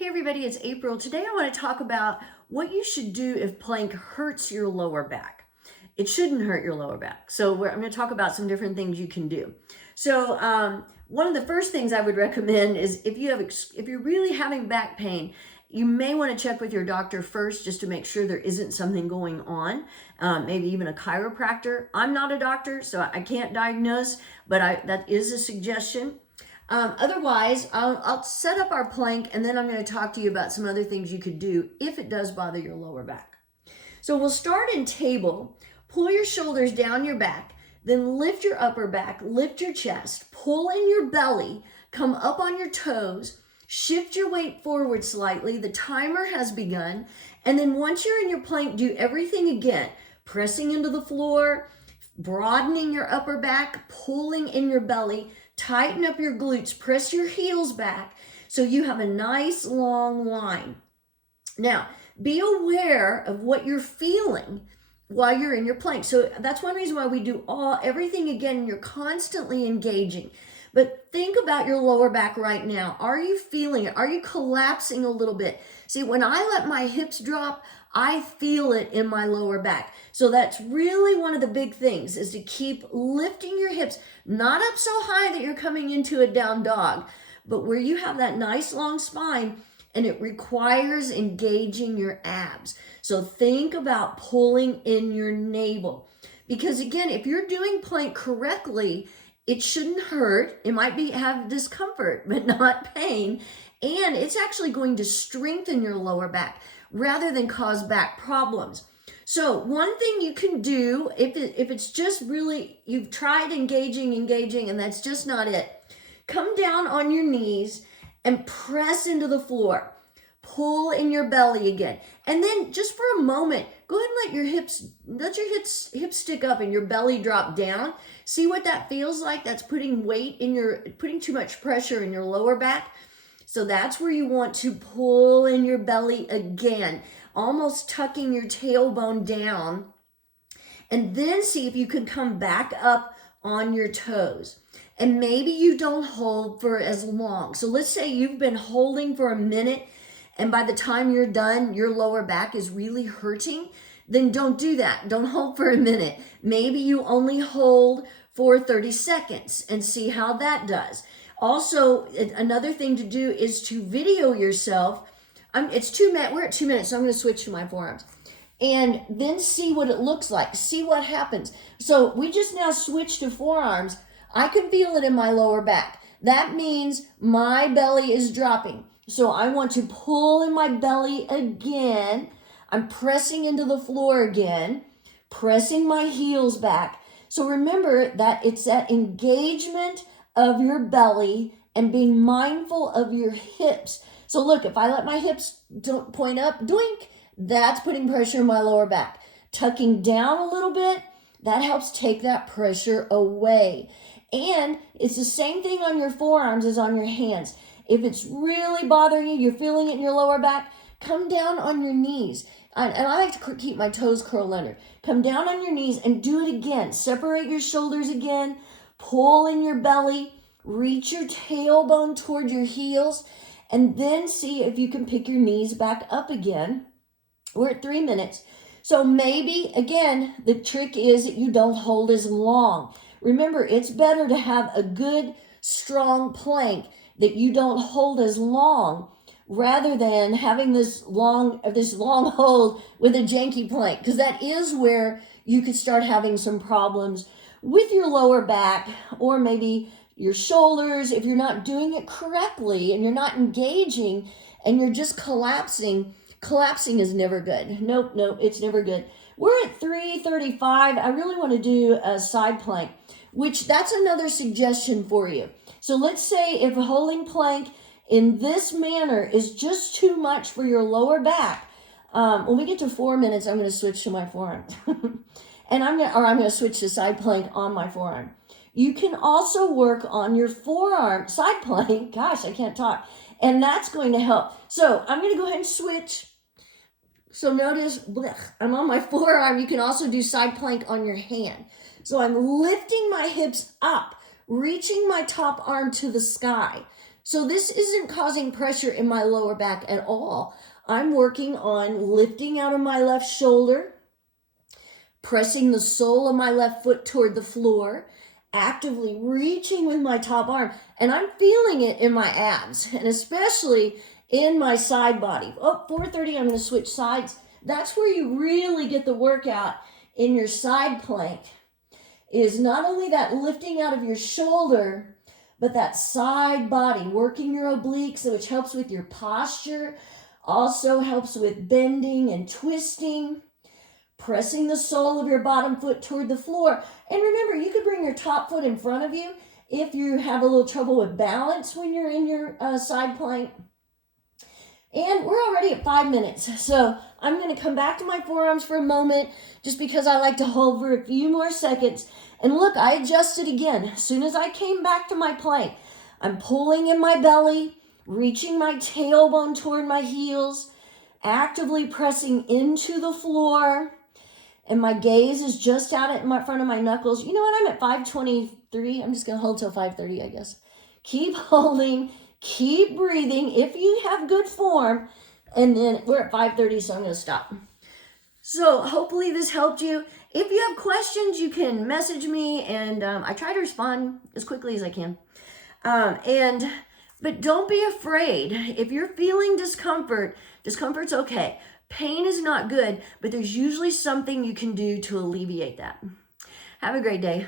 Hey everybody, it's April. Today I want to talk about what you should do if plank hurts your lower back. It shouldn't hurt your lower back. So I'm going to talk about some different things you can do. So one of the first things I would recommend is if you're really having back pain, you may want to check with your doctor first just to make sure there isn't something going on, maybe even a chiropractor. I'm not a doctor, so I can't diagnose, but that is a suggestion. Otherwise, I'll set up our plank and then I'm going to talk to you about some other things you could do if it does bother your lower back. So we'll start in table. Pull your shoulders down your back, then lift your upper back, lift your chest, pull in your belly, come up on your toes, shift your weight forward slightly. The timer has begun. And then once you're in your plank, do everything again, pressing into the floor, broadening your upper back, pulling in your belly. Tighten up your glutes, press your heels back so you have a nice long line. Now, be aware of what you're feeling while you're in your plank. So that's one reason why we do everything again, and you're constantly engaging. But think about your lower back right now. Are you feeling it? Are you collapsing a little bit? See, when I let my hips drop, I feel it in my lower back. So that's really one of the big things, is to keep lifting your hips, not up so high that you're coming into a down dog, but where you have that nice long spine, and it requires engaging your abs. So think about pulling in your navel. Because again, if you're doing plank correctly, it shouldn't hurt. It might have discomfort, but not pain. And it's actually going to strengthen your lower back rather than cause back problems. So one thing you can do, if it's just really, you've tried engaging, and that's just not it, come down on your knees and press into the floor. Pull in your belly again. And then just for a moment, go ahead and let your hips stick up and your belly drop down. See what that feels like? That's putting putting too much pressure in your lower back. So that's where you want to pull in your belly again, almost tucking your tailbone down. And then see if you can come back up on your toes. And maybe you don't hold for as long. So let's say you've been holding for a minute, and by the time you're done, your lower back is really hurting. Then don't do that. Don't hold for a minute. Maybe you only hold for 30 seconds and see how that does. Also, another thing to do is to video yourself. It's 2 minutes. We're at 2 minutes, so I'm going to switch to my forearms. And then see what it looks like. See what happens. So we just now switched to forearms. I can feel it in my lower back. That means my belly is dropping. So I want to pull in my belly again. I'm pressing into the floor again, pressing my heels back. So remember that it's that engagement of your belly and being mindful of your hips. So look, if I let my hips don't point up, doink, that's putting pressure on my lower back. Tucking down a little bit, that helps take that pressure away. And it's the same thing on your forearms as on your hands. If it's really bothering you, you're feeling it in your lower back, come down on your knees. And I like to keep my toes curled under. Come down on your knees and do it again. Separate your shoulders again. Pull in your belly. Reach your tailbone toward your heels. And then see if you can pick your knees back up again. We're at 3 minutes. So maybe, again, the trick is that you don't hold as long. Remember, it's better to have a good, strong plank that you don't hold as long rather than having this long hold with a janky plank, because that is where you could start having some problems with your lower back or maybe your shoulders if you're not doing it correctly and you're not engaging and you're just collapsing. Collapsing is never good. Nope, it's never good. We're at 3:35. I really want to do a side plank, which that's another suggestion for you. So let's say if holding plank in this manner is just too much for your lower back, when we get to 4 minutes, I'm going to switch to my forearm. And I'm going to switch to side plank on my forearm. You can also work on your forearm, side plank. Gosh, I can't talk. And that's going to help. So I'm going to go ahead and switch. So notice, I'm on my forearm. You can also do side plank on your hand. So I'm lifting my hips up, reaching my top arm to the sky. So this isn't causing pressure in my lower back at all. I'm working on lifting out of my left shoulder, pressing the sole of my left foot toward the floor, actively reaching with my top arm, and I'm feeling it in my abs, and especially in my side body. Oh, 4:30, I'm going to switch sides. That's where you really get the workout in your side plank, is not only that lifting out of your shoulder, but that side body, working your obliques, which helps with your posture, also helps with bending and twisting, pressing the sole of your bottom foot toward the floor. And remember, you could bring your top foot in front of you if you have a little trouble with balance when you're in your side plank. And we're already at 5 minutes, so I'm going to come back to my forearms for a moment just because I like to hold for a few more seconds. And look, I adjusted again. As soon as I came back to my plank, I'm pulling in my belly, reaching my tailbone toward my heels, actively pressing into the floor, and my gaze is just out at my front of my knuckles. You know what? I'm at 5:23. I'm just going to hold till 5:30, I guess. Keep holding. Keep breathing if you have good form. And then we're at 5:30, so I'm going to stop. So hopefully this helped you. If you have questions, you can message me, and I try to respond as quickly as I can. But don't be afraid. If you're feeling discomfort, discomfort's okay. Pain is not good, but there's usually something you can do to alleviate that. Have a great day.